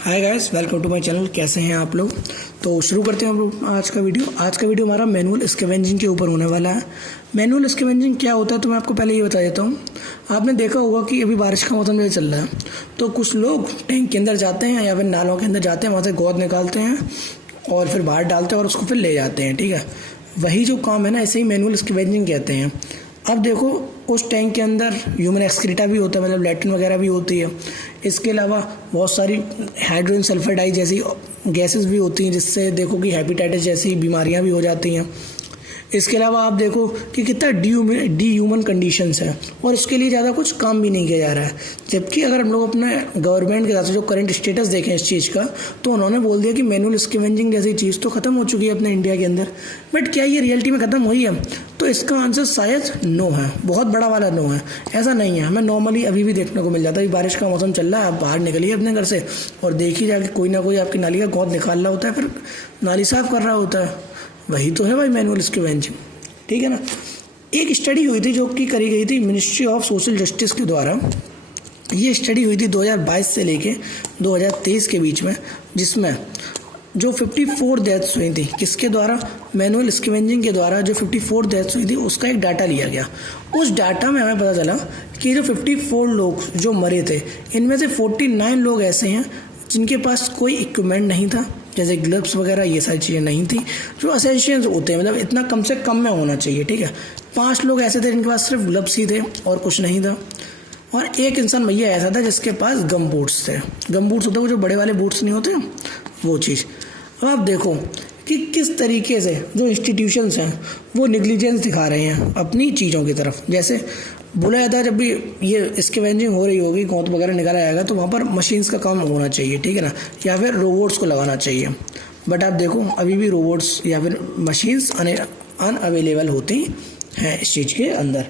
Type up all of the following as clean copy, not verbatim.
Hi guys, welcome to my channel. कैसे हैं आप लोग? तो शुरू करते हैं हम लोग आज का वीडियो हमारा मैनुअल स्कैवेंजिंग के ऊपर होने वाला है। मैनुअल स्कैवेंजिंग क्या होता है तो मैं आपको पहले ये बता देता हूँ। आपने देखा होगा कि अभी बारिश का मौसम चल रहा है, तो कुछ लोग टैंक के अंदर जाते हैं या फिर नालों के अंदर जाते हैं, वहाँ से गोद निकालते हैं और फिर बाहर डालते हैं और उसको फिर ले जाते हैं। ठीक है, वही जो काम है ना, ऐसे ही मैनुअल स्कैवेंजिंग कहते हैं। अब देखो, उस टैंक के अंदर ह्यूमन एक्सक्रीटा भी होता है, मतलब लैट्रिन वगैरह भी होती है। इसके अलावा बहुत सारी हाइड्रोजन सल्फाइड जैसी गैसेस भी होती हैं, जिससे देखो कि हेपेटाइटिस जैसी बीमारियां भी हो जाती हैं। इसके अलावा आप देखो कि कितना डी ह्यूमन कंडीशंस है और इसके लिए ज़्यादा कुछ काम भी नहीं किया जा रहा है। जबकि अगर हम लोग अपने गवर्नमेंट के साथ जो करंट स्टेटस देखें इस चीज़ का, तो उन्होंने बोल दिया कि मैनुअल स्कैवेंजिंग जैसी चीज़ तो ख़त्म हो चुकी है अपने इंडिया के अंदर। बट क्या ये रियलिटी में ख़त्म हुई है? तो इसका आंसर शायद नो है, बहुत बड़ा वाला नो है। ऐसा नहीं है, हमें नॉर्मली अभी भी देखने को मिल जाता है। बारिश का मौसम चल रहा है, आप बाहर निकलिए अपने घर से और देखिए जाके कोई ना कोई आपकी नाली का गोद निकाल रहा होता है, फिर नाली साफ कर रहा होता है। वही तो है भाई मैनुअल स्कैवेंजिंग, ठीक है ना। एक स्टडी हुई थी जो कि करी गई थी मिनिस्ट्री ऑफ सोशल जस्टिस के द्वारा। ये स्टडी हुई थी 2022 से लेके 2023 के बीच में, जिसमें जो 54 डेथ्स हुई थी, किसके द्वारा? मैनुअल स्कैवेंजिंग के द्वारा जो 54 डेथ्स हुई थी उसका एक डाटा लिया गया। उस डाटा में हमें पता चला कि जो 54 लोग जो मरे थे, इनमें से 49 लोग ऐसे हैं जिनके पास कोई इक्विपमेंट नहीं था, जैसे ग्लव्स वगैरह, ये सारी चीज़ें नहीं थी जो एसेंशियल्स होते हैं, मतलब इतना कम से कम में होना चाहिए। ठीक है, 5 लोग ऐसे थे जिनके पास सिर्फ ग्लव्स ही थे और कुछ नहीं था। और एक इंसान भैया ऐसा था जिसके पास गम बूट्स थे। गम बूट्स होते हैं वो जो बड़े वाले बूट्स नहीं होते, वो चीज़। अब आप देखो कि किस तरीके से जो इंस्टीट्यूशंस हैं वो निग्लिजेंस दिखा रहे हैं अपनी चीज़ों की तरफ। जैसे बोला जाता है जब भी ये स्कैवेंजिंग हो रही होगी, गोंद वगैरह निकाला जाएगा, तो वहाँ पर मशीन्स का काम होना चाहिए, ठीक है ना, या फिर रोबोट्स को लगाना चाहिए। बट आप देखो अभी भी रोबोट्स या फिर मशीन्स अनअवेलेबल होती हैं इस चीज़ के अंदर।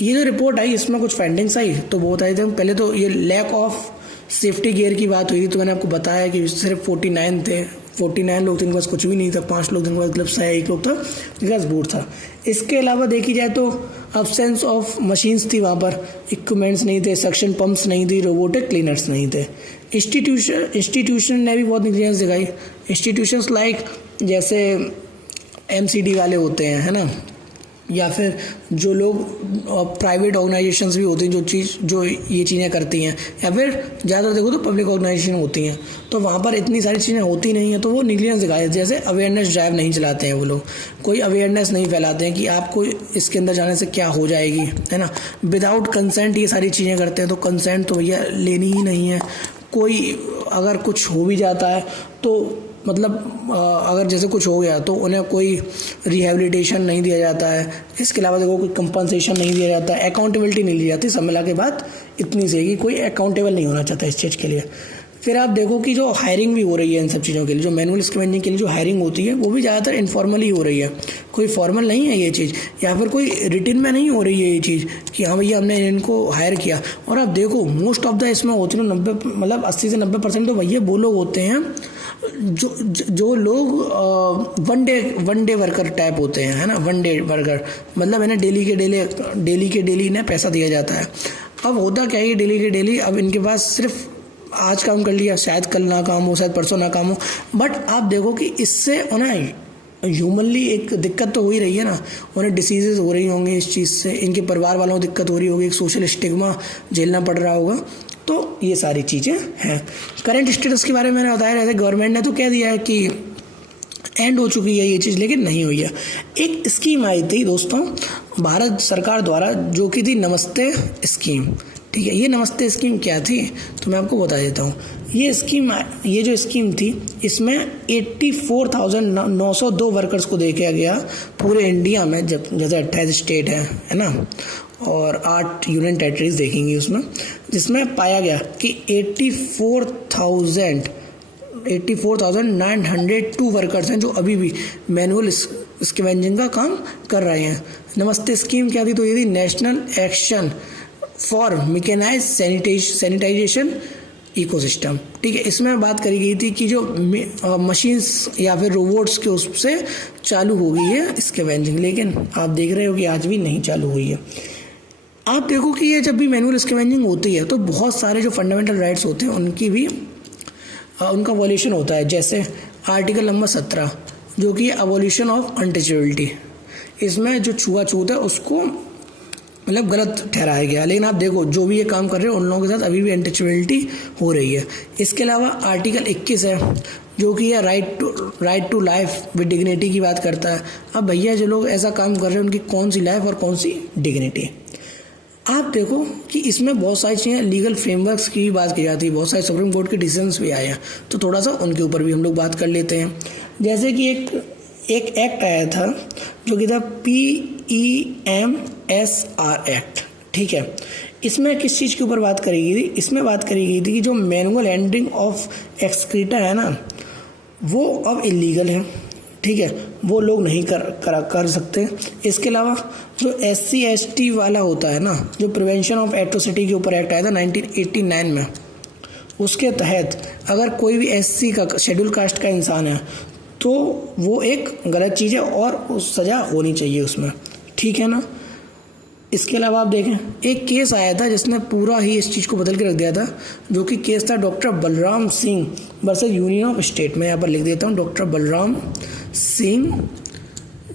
ये जो रिपोर्ट आई इसमें कुछ फाइंडिंग्स आई तो वो बताए थे। पहले तो ये लैक ऑफ सेफ्टी गियर की बात हुई थी, तो मैंने आपको बताया कि सिर्फ 49 लोग थे जिनके पास कुछ भी नहीं था, 5 लोग जिनके पास ग्लव्स था, 1 लोग था जिनके पास बूट था। इसके अलावा देखी जाए तो अब्सेंस ऑफ मशीन्स थी, वहाँ पर इक्विपमेंट्स नहीं थे, सक्शन पंप्स नहीं थी, रोबोटिक क्लीनर्स नहीं थे। इंस्टीट्यूशन ने भी बहुत निग्लिजेंस दिखाई। इंस्टीट्यूशंस लाइक जैसे MCD वाले होते हैं, है ना, या फिर जो लोग प्राइवेट ऑर्गेनाइजेशंस भी होती हैं जो ये चीज़ें करती हैं, या फिर ज़्यादा देखो तो पब्लिक ऑर्गेनाइजेशन होती हैं, तो वहाँ पर इतनी सारी चीज़ें होती नहीं हैं, तो वो निग्लिजेंस दिखाए। जैसे अवेयरनेस ड्राइव नहीं चलाते हैं वो लोग, कोई अवेयरनेस नहीं फैलाते हैं कि आपको इसके अंदर जाने से क्या हो जाएगी, है ना। विदाउट कंसेंट ये सारी चीज़ें करते हैं, तो कंसेंट तो भैया लेनी ही नहीं है। कोई अगर कुछ हो भी जाता है तो मतलब अगर जैसे कुछ हो गया तो उन्हें कोई रिहेबिलिटेशन नहीं दिया जाता है। इसके अलावा देखो कोई कंपनसेशन नहीं दिया जाता है, अकाउंटेबिलिटी नहीं ली जाती। सब मिला के बात इतनी सी है कि कोई अकाउंटेबल नहीं होना चाहता इस चीज़ के लिए। फिर आप देखो कि जो हायरिंग भी हो रही है इन सब चीज़ों के लिए, जो मैनुअल स्कैवेंजिंग के लिए जो हायरिंग होती है वो भी ज़्यादातर इनफॉर्मली हो रही है, कोई फॉर्मल नहीं है ये चीज़, या फिर कोई रिटिन में नहीं हो रही है ये चीज़ कि हाँ भैया हमने इनको हायर किया। और आप देखो मोस्ट ऑफ द इसमें होती है 80 से 90% तो भैया वो लोग होते हैं जो लोग वन डे वर्कर टाइप होते हैं, है ना। वन डे वर्कर मतलब है ना, डेली के डेली इन्हें पैसा दिया जाता है। अब होता क्या है, डेली के डेली अब इनके पास सिर्फ आज काम कर लिया, शायद कल ना काम हो, शायद परसों ना काम हो। बट आप देखो कि इससे उन्हें ह्यूमनली एक दिक्कत तो हो ही रही है ना, उन्हें डिसीजेज हो रही होंगी इस चीज़ से, इनके परिवार वालों को दिक्कत हो रही होगी, एक सोशल स्टिग्मा झेलना पड़ रहा होगा। तो ये सारी चीज़ें हैं। करंट स्टेटस के बारे में मैंने बताया, जैसे गवर्नमेंट ने तो कह दिया है कि एंड हो चुकी है ये चीज़, लेकिन नहीं हुई है। एक स्कीम आई थी दोस्तों भारत सरकार द्वारा, जो कि थी नमस्ते स्कीम। ठीक है, ये नमस्ते स्कीम क्या थी तो मैं आपको बता देता हूँ। ये जो स्कीम थी इसमें 84,902 वर्कर्स को देखा गया पूरे इंडिया में, जैसे 28 स्टेट है ना, और 8 यूनियन टेरिटरीज देखेंगे उसमें, जिसमें पाया गया कि 84,902 वर्कर्स हैं जो अभी भी मैनुअल स्कैवेंजिंग का काम कर रहे हैं। नमस्ते स्कीम क्या थी तो ये थी national action for mechanised sanitisation ecosystem. ठीक है, इसमें बात करी गई थी कि जो मशीन्स या फिर रोबोट्स के उससे चालू हो गई है स्कैवेंजिंग, लेकिन आप देख रहे हो कि आज भी नहीं चालू हुई है। आप देखो कि ये जब भी मैनुअल स्कैवेंजिंग होती है तो बहुत सारे जो फंडामेंटल राइट्स होते हैं उनकी भी उनका वॉल्यूशन होता है। जैसे आर्टिकल नंबर 17 जो कि अबॉलिशन ऑफ अनटचेबिलिटी, इसमें जो छुआछूत है उसको मतलब गलत ठहराया गया। लेकिन आप देखो जो भी ये काम कर रहे हैं उन लोगों के साथ अभी भी अनटचेबिलिटी हो रही है। इसके अलावा आर्टिकल 21 है जो कि है right to life with dignity की बात करता है। अब भैया जो लोग ऐसा काम कर रहे हैं उनकी कौन सी लाइफ और कौन सी डिग्निटी। आप देखो कि इसमें बहुत सारी चीज़ें लीगल फ्रेमवर्क्स की भी बात की जाती है, बहुत सारे सुप्रीम कोर्ट के डिसीजंस भी आए हैं, तो थोड़ा सा उनके ऊपर भी हम लोग बात कर लेते हैं। जैसे कि एक एक्ट आया था जो कि था PEMSR एक्ट, ठीक है। इसमें किस चीज़ के ऊपर बात करी गई थी? इसमें बात करी गई थी कि जो मैनुअल हैंडलिंग ऑफ एक्सक्रीटा है ना वो अब इलीगल है, ठीक है, वो लोग नहीं कर सकते। इसके अलावा जो SC ST वाला होता है ना, जो प्रिवेंशन ऑफ एट्रोसिटी के ऊपर एक्ट आया था 1989 में, उसके तहत अगर कोई भी SC का शेड्यूल कास्ट का इंसान है तो वो एक गलत चीज़ है और उस सज़ा होनी चाहिए उसमें, ठीक है ना। इसके अलावा आप देखें एक केस आया था जिसने पूरा ही इस चीज़ को बदल के रख दिया था, जो कि केस था doctor Balram Singh versus union of state. मैं यहाँ पर लिख देता हूँ doctor Balram Singh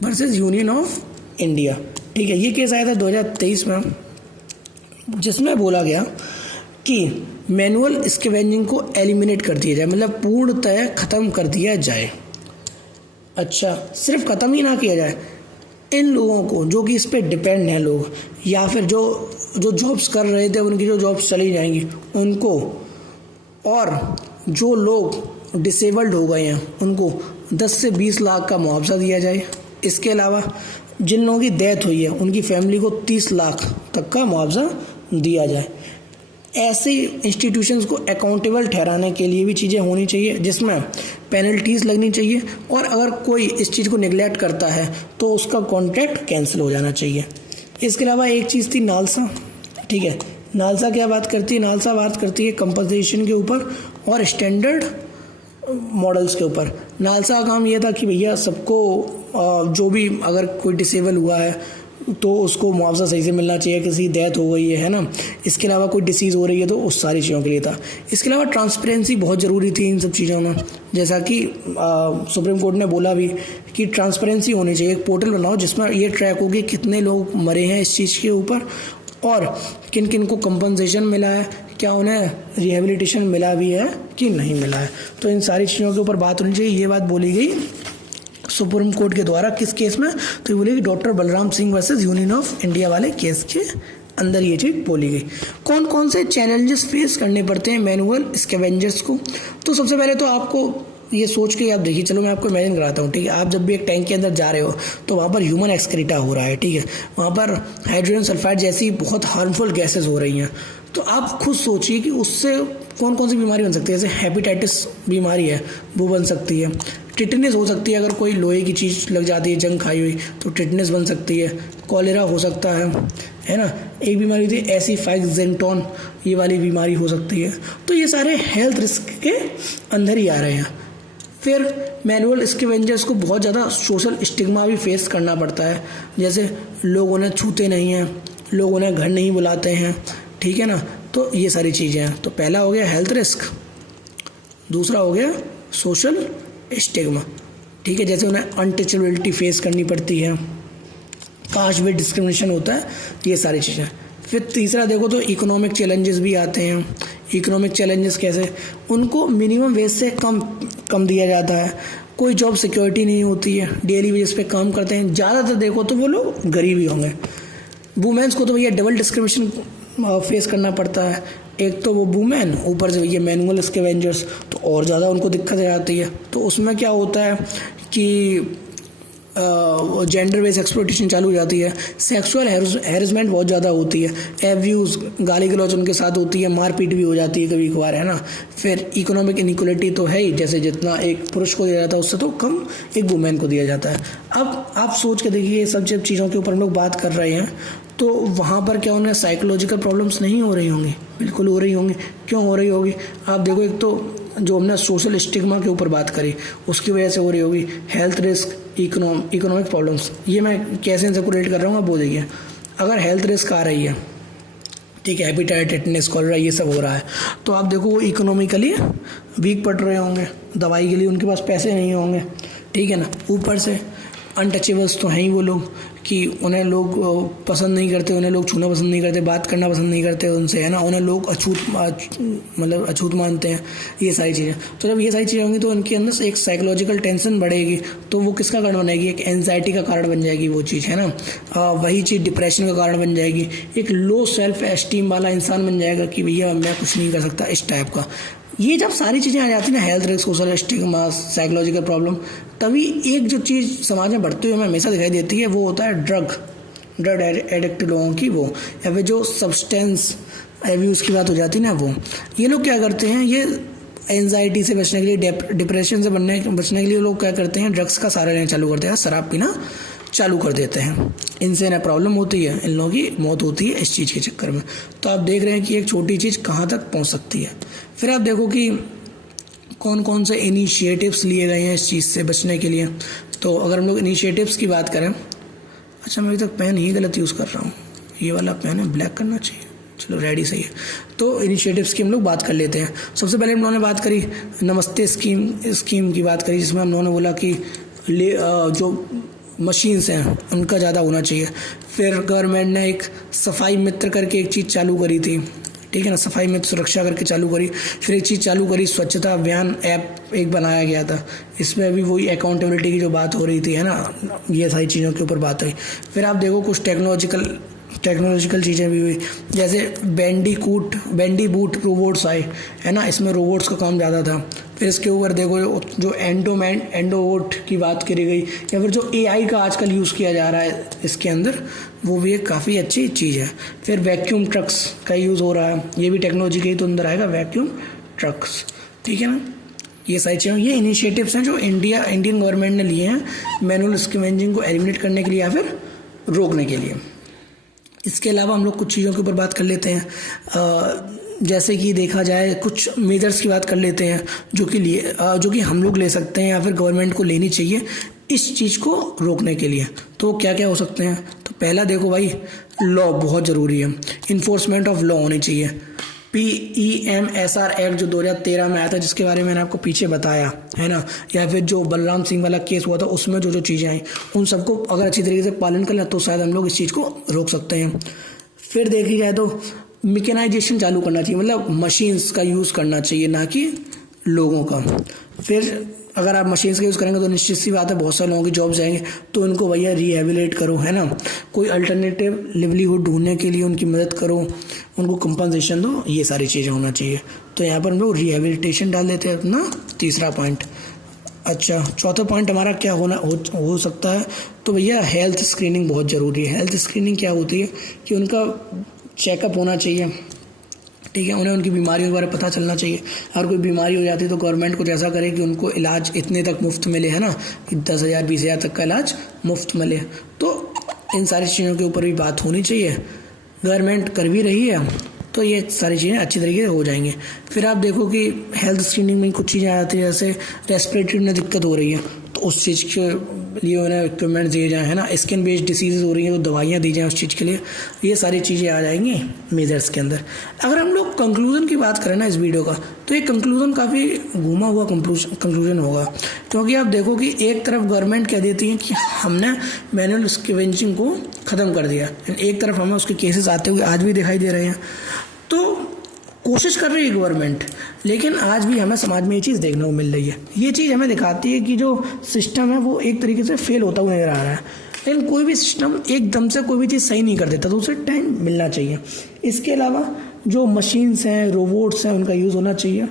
versus union of India, ठीक है। ये केस आया था 2023 में, जिसमें बोला गया कि मैनुअल स्कैवेंजिंग को एलिमिनेट कर दिया जाए, मतलब पूर्णतः ख़त्म कर दिया जाए। अच्छा, सिर्फ ख़त्म ही ना किया जाए, इन लोगों को जो कि इस पर डिपेंड हैं लोग, या फिर जो जॉब्स कर रहे थे उनकी जो जॉब्स चली जाएंगी उनको, और जो लोग डिसेबल्ड हो गए हैं उनको 10 से 20 लाख का मुआवजा दिया जाए। इसके अलावा जिन लोगों की डेथ हुई है उनकी फैमिली को 30 लाख तक का मुआवजा दिया जाए। ऐसे इंस्टीट्यूशंस को अकाउंटेबल ठहराने के लिए भी चीज़ें होनी चाहिए, जिसमें पेनल्टीज़ लगनी चाहिए, और अगर कोई इस चीज़ को निगलेक्ट करता है तो उसका कॉन्ट्रैक्ट कैंसिल हो जाना चाहिए। इसके अलावा एक चीज़ थी नालसा, ठीक है। नालसा क्या बात करती है? नालसा बात करती है कंपनसेशन के ऊपर और स्टैंडर्ड मॉडल्स के ऊपर। नालसा का काम यह था कि भैया सबको जो भी अगर कोई डिसेबल हुआ है तो उसको मुआवजा सही से मिलना चाहिए, किसी डेथ हो गई है ना, इसके अलावा कोई डिसीज़ हो रही है तो उस सारी चीज़ों के लिए था। इसके अलावा ट्रांसपेरेंसी बहुत ज़रूरी थी इन सब चीज़ों में, जैसा कि सुप्रीम कोर्ट ने बोला भी कि ट्रांसपेरेंसी होनी चाहिए। एक पोर्टल बनाओ जिसमें ये ट्रैक होगी कितने लोग मरे हैं इस चीज़ के ऊपर और किन किन को कंपनसेशन मिला है, क्या उन्हें रिहेबिलिटेशन मिला भी है कि नहीं मिला है। तो इन सारी चीज़ों के ऊपर बात होनी चाहिए। ये बात बोली गई सुप्रीम कोर्ट के द्वारा किस केस में? तो ये बोली कि doctor Balram Singh versus union of India वाले केस के अंदर ये चीज़ बोली गई। कौन कौन से चैलेंजेस फेस करने पड़ते हैं मैनुअल स्कैवेंजर्स को? तो सबसे पहले तो आपको ये सोच के आप देखिए, चलो मैं आपको इमेजिन कराता हूँ, ठीक है। आप जब भी एक टैंक के अंदर जा रहे हो तो वहाँ पर ह्यूमन एक्सक्रीटा हो रहा है, ठीक है। वहाँ पर हाइड्रोजन सल्फाइड जैसी बहुत हार्मफुल गैसेज हो रही हैं। तो आप खुद सोचिए कि उससे कौन कौन सी बीमारी बन सकती है। जैसे हेपेटाइटिस बीमारी है वो बन सकती है, टिटनेस हो सकती है, अगर कोई लोहे की चीज़ लग जाती है जंग खाई हुई तो टिटनेस बन सकती है, कॉलेरा हो सकता है ना। एक बीमारी होती है एसिफाइक्सेंटोन, ये वाली बीमारी हो सकती है। तो ये सारे हेल्थ रिस्क के अंदर ही आ रहे हैं। फिर मैनुअल स्कैवेंजर्स को बहुत ज़्यादा सोशल स्टिग्मा भी फेस करना पड़ता है, जैसे लोग उन्हें छूते नहीं हैं, लोग उन्हें घर नहीं बुलाते हैं, ठीक है ना। तो ये सारी चीज़ें हैं। तो पहला हो गया हेल्थ रिस्क, दूसरा हो गया सोशल स्टिग्मा, ठीक है, जैसे उन्हें अनटचेबिलिटी फेस करनी पड़ती है, कास्ट बेस्ड डिस्क्रिमिनेशन होता है, ये सारी चीज़ें। फिर तीसरा देखो तो इकोनॉमिक चैलेंजेस भी आते हैं। इकोनॉमिक चैलेंजेस कैसे? उनको मिनिमम वेज से कम दिया जाता है, कोई जॉब सिक्योरिटी नहीं होती है, डेली वेजेस पे काम करते हैं। ज़्यादातर देखो तो वो लोग गरीब ही होंगे। वुमेन्स को तो भैया डबल डिस्क्रिमिनेशन फेस करना पड़ता है, एक तो वो वुमेन, ऊपर से ये मैनुअल स्कैवेंजर्स, तो और ज़्यादा उनको दिक्कत आ जाती है। तो उसमें क्या होता है कि जेंडर बेस्ड एक्सप्लॉयटेशन चालू हो जाती है, सेक्सुअल हैरेसमेंट बहुत ज़्यादा होती है, एब्यूज़ गाली गलौज उनके साथ होती है, मारपीट भी हो जाती है कभी कभार, है ना। फिर इकोनॉमिक इनइक्वालिटी तो है ही, जैसे जितना एक पुरुष को दिया जाता है उससे तो कम एक वुमेन को दिया जाता है। अब आप सोच के देखिए, ये सब जब चीज़ों के ऊपर हम लोग बात कर रहे हैं तो वहाँ पर क्या उन्हें साइकोलॉजिकल प्रॉब्लम्स नहीं हो रही होंगी? बिल्कुल हो रही होंगी। क्यों हो रही होगी? आप देखो, एक तो जो हमने सोशल स्टिग्मा के ऊपर बात करी उसकी वजह से हो रही होगी, हेल्थ रिस्क, इकोनॉमिक प्रॉब्लम्स। ये मैं कैसे इनसे कोरिलेट कर रहा हूँ आप वो देखिए। अगर हेल्थ रिस्क आ रही है ठीक है, हेपेटाइटिस, टेटनस, कॉलरा, ये सब हो रहा है। तो आप देखो वो इकोनॉमिकली वीक पड़ रहे होंगे, दवाई के लिए उनके पास पैसे नहीं होंगे, ठीक है ना। ऊपर से अनटचेबल्स तो हैं ही वो लोग कि उन्हें लोग पसंद नहीं करते, उन्हें लोग छूना पसंद नहीं करते, बात करना पसंद नहीं करते उनसे, है ना। उन्हें लोग अछूत मानते हैं, ये सारी चीज़ें। तो जब ये सारी चीज़ें होंगी तो उनके अंदर से एक साइकोलॉजिकल टेंशन बढ़ेगी, तो वो किसका कारण बनेगी, एक एंजाइटी का कारण बन जाएगी वो चीज़, है ना। वही चीज़ डिप्रेशन का कारण बन जाएगी, एक लो सेल्फ एस्टीम वाला इंसान बन जाएगा कि भैया मैं कुछ नहीं कर सकता, इस टाइप का। ये जब सारी चीज़ें आ जाती हैं ना, health risk, social stigma, psychological problem, तभी एक जो चीज़ समाज में बढ़ते हुए हमें हमेशा दिखाई देती है वो होता है ड्रग एडिक्ट लोगों की, वो या फिर जो सब्सटेंस एब्यूज़ की बात हो जाती है ना, वो ये लोग क्या करते हैं, ये एंजाइटी से बचने के लिए, डिप्रेशन से बचने के लिए लोग क्या करते हैं, ड्रग्स का सहारा लेना चालू करते हैं, शराब पीना चालू कर देते हैं। इनसे ना प्रॉब्लम होती है, इन लोगों की मौत होती है इस चीज़ के चक्कर में। तो आप देख रहे हैं कि एक छोटी चीज़ कहाँ तक पहुँच सकती है। फिर आप देखो कि कौन कौन से इनिशिएटिव्स लिए गए हैं इस चीज़ से बचने के लिए। तो अगर हम लोग इनिशिएटिव्स की बात करें, अच्छा मैं अभी तक पेन ही गलत यूज़ कर रहा हूँ, ये वाला पेन है, ब्लैक करना चाहिए, चलो रेडी सही है। तो इनिशिएटिव्स की हम लोग बात कर लेते हैं। सबसे पहले हम लोगों ने बात करी नमस्ते स्कीम की बात करी, जिसमें हम लोगों ने बोला कि जो मशीन्स हैं उनका ज़्यादा होना चाहिए। फिर गवर्नमेंट ने एक सफाई मित्र करके एक चीज़ चालू करी थी, ठीक है ना, सफाई मित्र सुरक्षा करके चालू करी। फिर एक चीज़ चालू करी, स्वच्छता अभियान ऐप एक बनाया गया था, इसमें भी वही अकाउंटेबिलिटी की जो बात हो रही थी, है ना, ये सारी चीज़ों के ऊपर बात हुई। फिर आप देखो कुछ टेक्नोलॉजिकल चीज़ें भी हुई, जैसे बैंडी बूट रोबोट्स आए, है ना, इसमें रोबोट्स का काम ज़्यादा था। फिर इसके ऊपर देखो जो एंडोवोट की बात करी गई, या फिर जो AI का आजकल यूज़ किया जा रहा है इसके अंदर, वो भी एक काफ़ी अच्छी चीज़ है। फिर वैक्यूम ट्रक्स का यूज़ हो रहा है, ये भी टेक्नोलॉजी के ही तो अंदर आएगा, वैक्यूम ट्रक्स, ठीक है ना। ये सारी चीज़ें, ये इनिशिएटिव्स हैं जो इंडियन गवर्नमेंट ने लिए हैं मैनुअल स्कैवेंजिंग को एलिमिनेट करने के लिए या फिर रोकने के लिए। इसके अलावा हम लोग कुछ चीज़ों के ऊपर बात कर लेते हैं, जैसे कि देखा जाए कुछ मेजर्स की बात कर लेते हैं जो कि हम लोग ले सकते हैं या फिर गवर्नमेंट को लेनी चाहिए इस चीज़ को रोकने के लिए। तो क्या क्या हो सकते हैं, तो पहला देखो भाई, लॉ बहुत ज़रूरी है, इन्फोर्समेंट ऑफ लॉ होनी चाहिए। PEMSR एक्ट जो 2013 में आया था, जिसके बारे में मैंने आपको पीछे बताया, है ना, या फिर जो बलराम सिंह वाला केस हुआ था उसमें जो चीज़ें आई, उन सबको अगर अच्छी तरीके से पालन कर लें तो शायद हम लोग इस चीज़ को रोक सकते हैं। फिर देखी जाए तो मैकेनाइजेशन चालू करना चाहिए, मतलब मशीन्स का यूज़ करना चाहिए, ना कि लोगों का। फिर अगर आप मशीन्स का यूज़ करेंगे तो निश्चित सी बात है बहुत सारे लोगों की जॉब जाएंगे, तो उनको भैया रिहेबिलिटेट करो, है ना, कोई अल्टरनेटिव लिवलीहुड ढूंढने के लिए उनकी मदद करो, उनको कंपनसेशन दो, ये सारी चीज़ें होना चाहिए। तो यहाँ पर हम लोग रिहेबिलिटेशन डाल देते हैं अपना तीसरा पॉइंट। अच्छा, चौथा पॉइंट हमारा क्या हो सकता है, तो भैया हेल्थ स्क्रीनिंग बहुत ज़रूरी है। हेल्थ स्क्रीनिंग क्या होती है कि उनका चेकअप होना चाहिए, ठीक है, उन्हें उनकी बीमारियों के बारे में पता चलना चाहिए। अगर कोई बीमारी हो जाती है तो गवर्नमेंट को जैसा करे कि उनको इलाज इतने तक मुफ्त मिले, है ना, कि 10,000 20,000 तक का इलाज मुफ्त मिले। तो इन सारी चीज़ों के ऊपर भी बात होनी चाहिए, गवर्नमेंट कर भी रही है, तो ये सारी चीज़ें अच्छी तरीके से हो जाएंगी। फिर आप देखो कि हेल्थ स्क्रीनिंग में कुछ चीज़ें आ जाती है, जैसे रेस्पिरेटरी में दिक्कत हो रही है तो उस चीज़ के लिए उन्हें इक्विपमेंट दिए जाएँ, है ना, स्किन बेस्ड डिसीज़ हो रही हैं तो दवाइयाँ दी जाएँ उस चीज़ के लिए, ये सारी चीज़ें आ जाएंगी मेजर्स के अंदर। अगर हम लोग कंक्लूजन की बात करें ना इस वीडियो का, तो ये कंक्लूजन काफ़ी घूमा हुआ कंक्लूजन होगा, क्योंकि आप देखो कि एक तरफ गवर्नमेंट कह देती है कि हमने मैनुअल स्कैवेंजिंग को ख़त्म कर दिया, एक तरफ हमें उसके केसेस आते हुए आज भी दिखाई दे रहे हैं। तो कोशिश कर रही है गवर्नमेंट, लेकिन आज भी हमें समाज में ये चीज़ देखने को मिल रही है। ये चीज़ हमें दिखाती है कि जो सिस्टम है वो एक तरीके से फेल होता हुआ नजर आ रहा है। लेकिन कोई भी सिस्टम एकदम से कोई भी चीज़ सही नहीं कर देता, तो उसे टाइम मिलना चाहिए। इसके अलावा जो मशीन्स हैं, रोबोट्स हैं, उनका यूज़ होना चाहिए।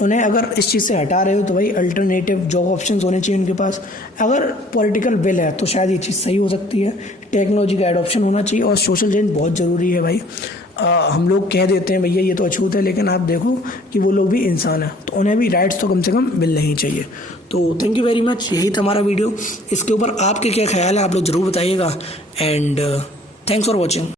उन्हें अगर इस चीज़ से हटा रहे हो तो भाई अल्टरनेटिव जॉब ऑप्शंस होने चाहिए उनके पास। अगर पॉलिटिकल विल है तो शायद ये चीज़ सही हो सकती है। टेक्नोलॉजी का एडॉप्शन होना चाहिए और सोशल चेंज बहुत ज़रूरी है भाई। हम लोग कह देते हैं भैया ये तो अछूत है, लेकिन आप देखो कि वो लोग भी इंसान हैं, तो उन्हें भी राइट्स तो कम से कम मिलने ही चाहिए। तो थैंक यू वेरी मच, यही था हमारा वीडियो। इसके ऊपर आपके क्या ख्याल है आप लोग ज़रूर बताइएगा, एंड थैंक्स फॉर वॉचिंग।